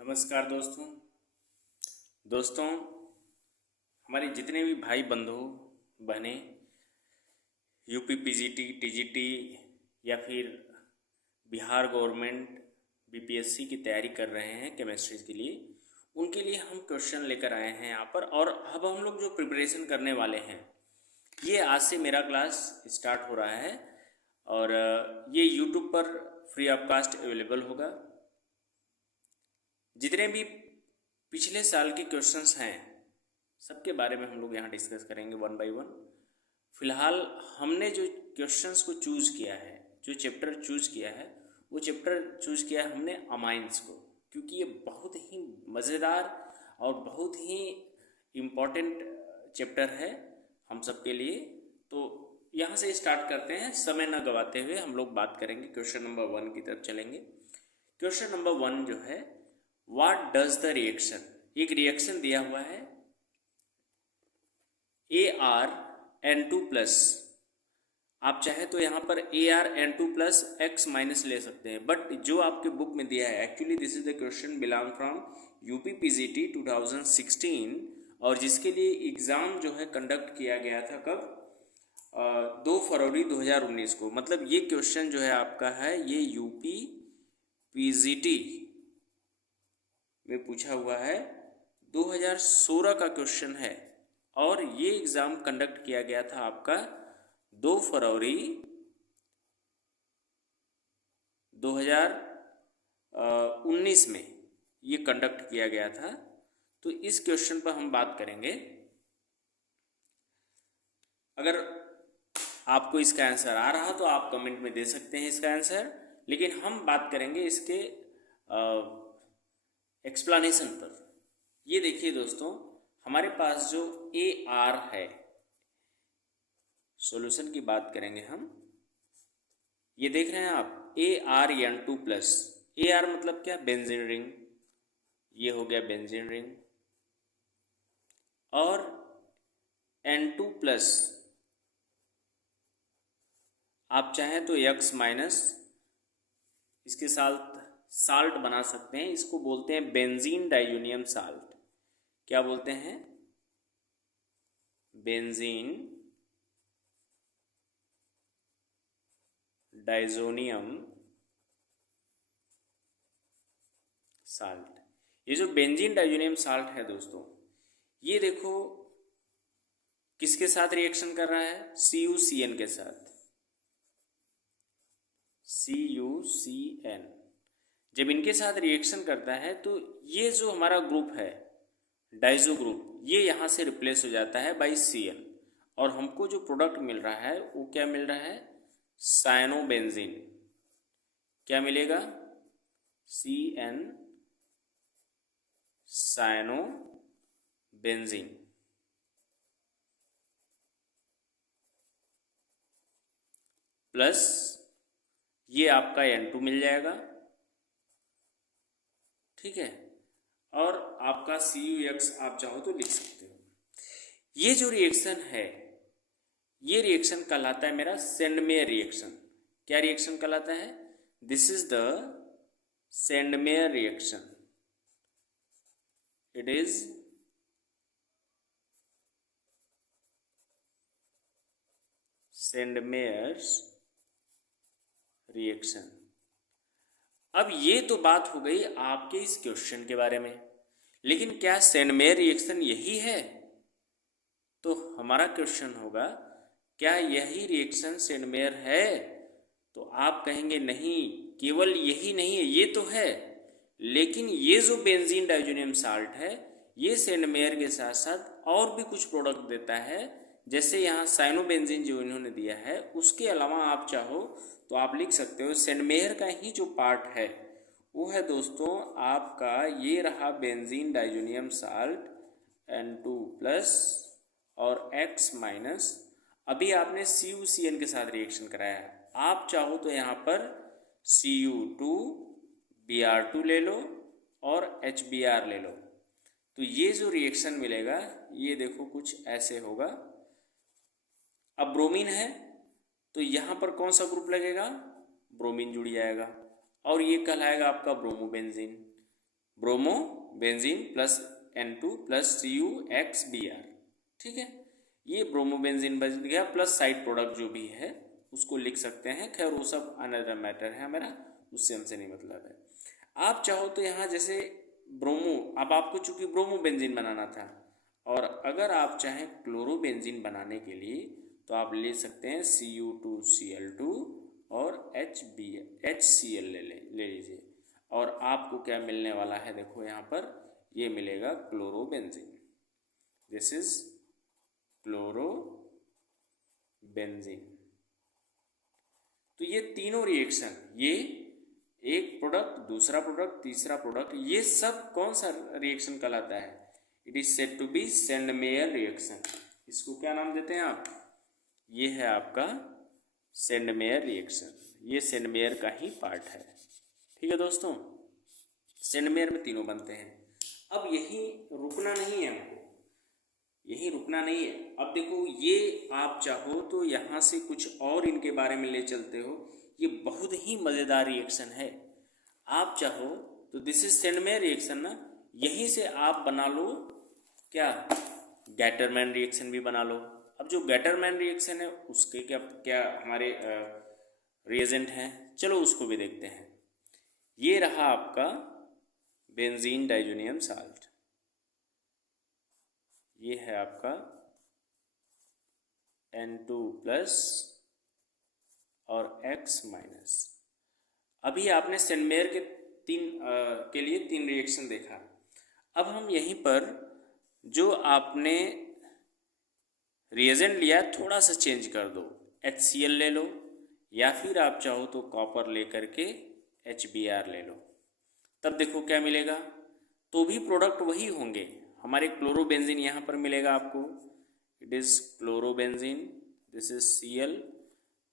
नमस्कार दोस्तों हमारे जितने भी भाई बंधु बहनें यूपी पीजीटी टीजीटी या फिर बिहार गवर्नमेंट बीपीएससी की तैयारी कर रहे हैं केमिस्ट्री के लिए, उनके लिए हम क्वेश्चन लेकर आए हैं यहाँ पर। और अब हम लोग जो प्रिपरेशन करने वाले हैं, ये आज से मेरा क्लास स्टार्ट हो रहा है और ये यूट्यूब पर फ्री ऑफ कास्ट अवेलेबल होगा। जितने भी पिछले साल के क्वेश्चंस हैं सबके बारे में हम लोग यहाँ डिस्कस करेंगे वन बाय वन। फिलहाल हमने जो क्वेश्चंस को चूज़ किया है, जो चैप्टर चूज़ किया है, वो चैप्टर चूज़ किया है हमने अमाइंस को, क्योंकि ये बहुत ही मज़ेदार और बहुत ही इम्पॉर्टेंट चैप्टर है हम सब के लिए। तो यहाँ से स्टार्ट करते हैं, समय न गवाते हुए हम लोग बात करेंगे। क्वेश्चन नंबर 1 की तरफ चलेंगे। क्वेश्चन नंबर 1 जो है, What does the reaction, एक रिएक्शन दिया हुआ है ArN2 प्लस, आप चाहे तो यहाँ पर ArN2 प्लस एक्स माइनस ले सकते हैं, बट जो आपके बुक में दिया है, actually this is the question belong from UP PGT 2016 और जिसके लिए एग्ज़ाम जो है कंडक्ट किया गया था कब, 2 फरवरी 2019 को। मतलब ये क्वेश्चन जो है आपका है, ये यूपी पीजीटी में पूछा हुआ है, 2016 का क्वेश्चन है और ये एग्ज़ाम कंडक्ट किया गया था आपका 2 फरवरी 2019 में ये कंडक्ट किया गया था। तो इस क्वेश्चन पर हम बात करेंगे। अगर आपको इसका आंसर आ रहा तो आप कमेंट में दे सकते हैं इसका आंसर, लेकिन हम बात करेंगे इसके एक्सप्लेनेशन पर। ये देखिए दोस्तों, हमारे पास जो AR है, सॉल्यूशन की बात करेंगे हम। ये देख रहे हैं आप, ArN2 प्लस, AR मतलब क्या, बेंजीन रिंग, ये हो गया बेंजीन रिंग, और N2 प्लस आप चाहें तो X माइनस, इसके साथ साल्ट बना सकते हैं, इसको बोलते हैं बेंजीन डाइजोनियम साल्ट। क्या बोलते हैं, बेंजीन डाइजोनियम साल्ट। ये जो बेंजीन डाइजोनियम साल्ट है दोस्तों, ये देखो किसके साथ रिएक्शन कर रहा है, CuCN के साथ, CuCN। जब इनके साथ रिएक्शन करता है तो ये जो हमारा ग्रुप है डाइजो ग्रुप, ये यहाँ से रिप्लेस हो जाता है बाई Cn और हमको जो प्रोडक्ट मिल रहा है वो क्या मिल रहा है, साइनोबेंजीन। क्या मिलेगा, Cn साइनोबेंजीन प्लस ये आपका N2 मिल जाएगा, ठीक है, और आपका CuX आप चाहो तो लिख सकते हो। ये जो रिएक्शन है, ये रिएक्शन कहलाता है मेरा सेंडमेयर रिएक्शन। क्या रिएक्शन कहलाता है, this is the Sandmeyer reaction, it is Sandmeyer's reaction. अब ये तो बात हो गई आपके इस क्वेश्चन के बारे में, लेकिन क्या सेंडमेयर रिएक्शन यही है? तो हमारा क्वेश्चन होगा, क्या यही रिएक्शन सेंडमेयर है? तो आप कहेंगे नहीं, केवल यही नहीं है, ये तो है, लेकिन ये जो बेंजीन डाइजोनियम साल्ट है, ये सेंडमेयर के साथ साथ और भी कुछ प्रोडक्ट देता है। जैसे यहाँ साइनोबेंजीन जो इन्होंने दिया है, उसके अलावा आप चाहो तो आप लिख सकते हो सेंडमेयर का ही जो पार्ट है वो है दोस्तों आपका, ये रहा benzene diazonium salt N2 plus और X माइनस। अभी आपने CuCN के साथ रिएक्शन कराया है, आप चाहो तो यहाँ पर Cu2 Br2 ले लो और HBr ले लो। तो ये जो रिएक्शन मिलेगा, ये देखो कुछ ऐसे होगा। अब ब्रोमीन है तो यहाँ पर कौन सा ग्रुप लगेगा, ब्रोमीन जुड़ जाएगा और ये कहलाएगा आपका bromobenzene. Bromo benzene plus N2 plus CuXBr, ठीक है। ये ब्रोमो बेंजीन बन गया, प्लस साइड प्रोडक्ट जो भी है उसको लिख सकते हैं। खैर वो सब अनदर मैटर है हमारा, उससे हमसे नहीं मतलब है। आप चाहो तो यहाँ जैसे ब्रोमो, अब आपको चूंकि ब्रोमो बेंजीन बनाना था, और अगर आप चाहें क्लोरो बेंजीन बनाने के लिए तो आप ले सकते हैं Cu2Cl2 और HCl ले लीजिए, और आपको क्या मिलने वाला है, देखो यहाँ पर ये मिलेगा chloro benzene. This is chloro benzene. तो ये तीनों रिएक्शन, ये एक प्रोडक्ट, दूसरा प्रोडक्ट, तीसरा प्रोडक्ट, ये सब कौन सा रिएक्शन कहलाता है? It is said to be Sandmeyer reaction. इसको क्या नाम देते हैं आप? ये है आपका सेंडमेयर रिएक्शन। ये सेंडमेयर का ही पार्ट है, ठीक है दोस्तों। सेंडमेयर में तीनों बनते हैं। अब यही रुकना नहीं है हमको, यही रुकना नहीं है। अब देखो ये आप चाहो तो यहाँ से कुछ और इनके बारे में ले चलते हो। ये बहुत ही मज़ेदार रिएक्शन है। आप चाहो तो दिस इज सेंडमेयर रिएक्शन ना, यहीं से आप बना लो क्या, गैटरमैन रिएक्शन भी बना लो। अब जो गैटरमैन रिएक्शन है उसके क्या क्या हमारे रिएजेंट हैं, चलो उसको भी देखते हैं। ये रहा आपका बेंजीन डाइजोनियम साल्ट, ये है आपका N2 प्लस और X माइनस। अभी आपने सेंडमेयर के लिए तीन रिएक्शन देखा। अब हम यहीं पर जो आपने रिएजेंट लिया थोड़ा सा चेंज कर दो, HCl ले लो, या फिर आप चाहो तो कॉपर लेकर के HBr ले लो। तब देखो क्या मिलेगा, तो भी प्रोडक्ट वही होंगे हमारे। क्लोरोबेंजीन यहाँ पर मिलेगा आपको, it is chlorobenzene, this is Cl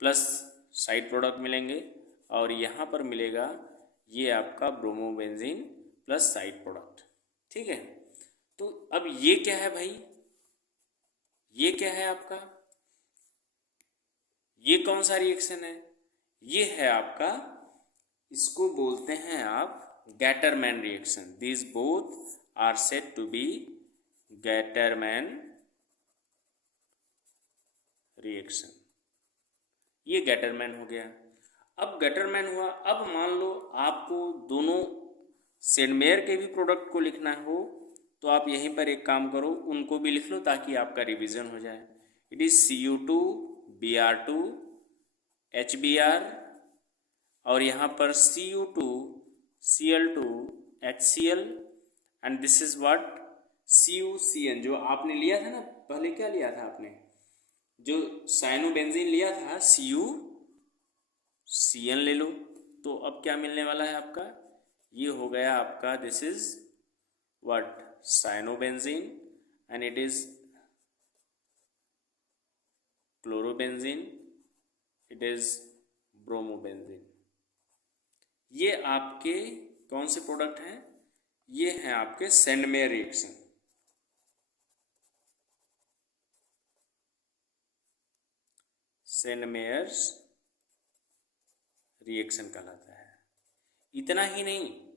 plus side product मिलेंगे, और यहाँ पर मिलेगा ये आपका ब्रोमोबेंजीन प्लस साइड प्रोडक्ट, ठीक है। तो अब ये क्या है भाई, ये क्या है आपका, ये कौन सा रिएक्शन है? ये है आपका, इसको बोलते हैं आप Gattermann reaction. These both are said to be Gattermann reaction. ये गैटरमैन हो गया। अब गैटरमैन हुआ, अब मान लो आपको दोनों सेंडमेयर के भी प्रोडक्ट को लिखना हो तो आप यहीं पर एक काम करो, उनको भी लिख लो ताकि आपका रिवीजन हो जाए। इट इज Cu2Br2 HBr, और यहाँ पर Cu2Cl2 HCl, and this is what CuCN, जो आपने लिया था ना पहले, क्या लिया था आपने, जो साइनोबेंजीन लिया था CuCN ले लो। तो अब क्या मिलने वाला है आपका, ये हो गया आपका, this is what cyanobenzene, and it is chlorobenzene, it is bromobenzene. ये आपके कौन से प्रोडक्ट हैं? ये हैं आपके सेंडमेयर रिएक्शन। सेंडमेयर्स रिएक्शन कहलाता है। इतना ही नहीं,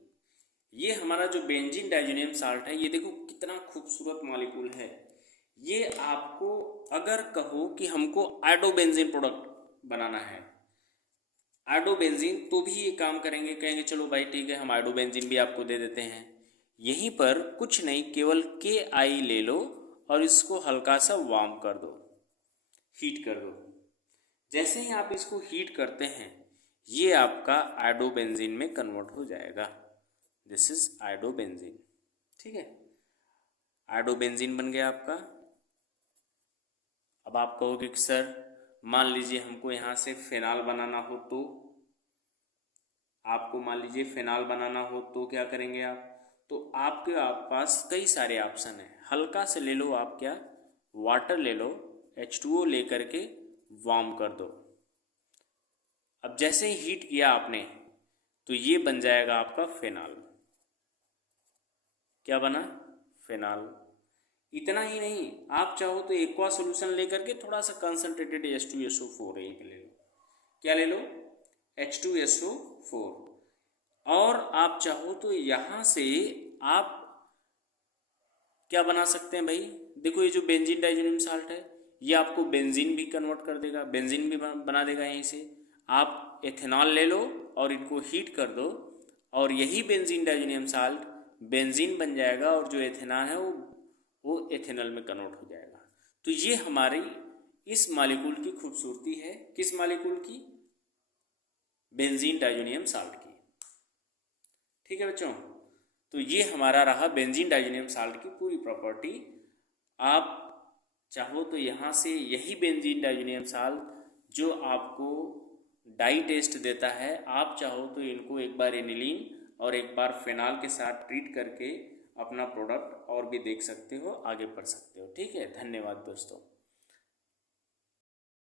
ये हमारा जो बेंजीन डाइजोनियम साल्ट है, ये देखो कितना खूबसूरत मॉलिक्यूल है। ये आपको अगर कहो कि हमको आयोडोबेंजीन प्रोडक्ट बनाना है, आयोडोबेंजीन, तो भी ये काम करेंगे, कहेंगे चलो भाई ठीक है हम आयोडोबेंजीन भी आपको दे देते हैं। यहीं पर कुछ नहीं, केवल Ki ले लो और इसको हल्का सा वार्म कर दो, हीट कर दो। जैसे ही आप इसको हीट करते हैं ये आपका आयोडोबेंजीन में कन्वर्ट हो जाएगा। दिस इज आयोडोबेंजीन, ठीक है। आयोडोबेंजीन बन गया आपका। अब आप कहोगे कि सर मान लीजिए हमको यहाँ से फेनॉल बनाना हो, तो आपको मान लीजिए फेनॉल बनाना हो तो क्या करेंगे आप? तो आपके पास कई सारे ऑप्शन हैं। हल्का से ले लो आप, क्या वाटर ले लो, H2O ले करके वार्म कर दो। अब जैसे ही हीट किया आपने तो ये बन जाएगा आपका फेनॉल। क्या बना? फेनॉल। इतना ही नहीं, आप चाहो तो एक्वा सोल्यूशन लेकर के थोड़ा सा कंसनट्रेटेड H2SO4 ले लो। क्या ले लो? H2SO4। और आप चाहो तो यहाँ से आप क्या बना सकते हैं भाई, देखो ये जो बेंजीन डाइजोनियम साल्ट है ये आपको बेंजीन भी कन्वर्ट कर देगा, बेंजीन भी बना देगा यहीं से। आप एथेनॉल ले लो और इनको हीट कर दो और यही बेंजीन डाइजोनियम साल्ट बेंजीन बन जाएगा और जो एथेनॉल है वो एथेनॉल में कन्वर्ट हो जाएगा। तो ये हमारी इस मॉलिक्यूल की खूबसूरती है, किस मॉलिक्यूल की, बेंजीन डाइजोनियम साल्ट की। ठीक है बच्चों, तो ये हमारा रहा बेंजीन डाइजोनियम साल्ट की पूरी प्रॉपर्टी। आप चाहो तो यहाँ से यही बेंजीन डाइजोनियम साल्ट जो आपको डाई टेस्ट देता है, आप चाहो तो इनको एक बार एनिलीन और एक बार फेनॉल के साथ ट्रीट करके अपना प्रोडक्ट और भी देख सकते हो, आगे बढ़ सकते हो। ठीक है, धन्यवाद दोस्तों।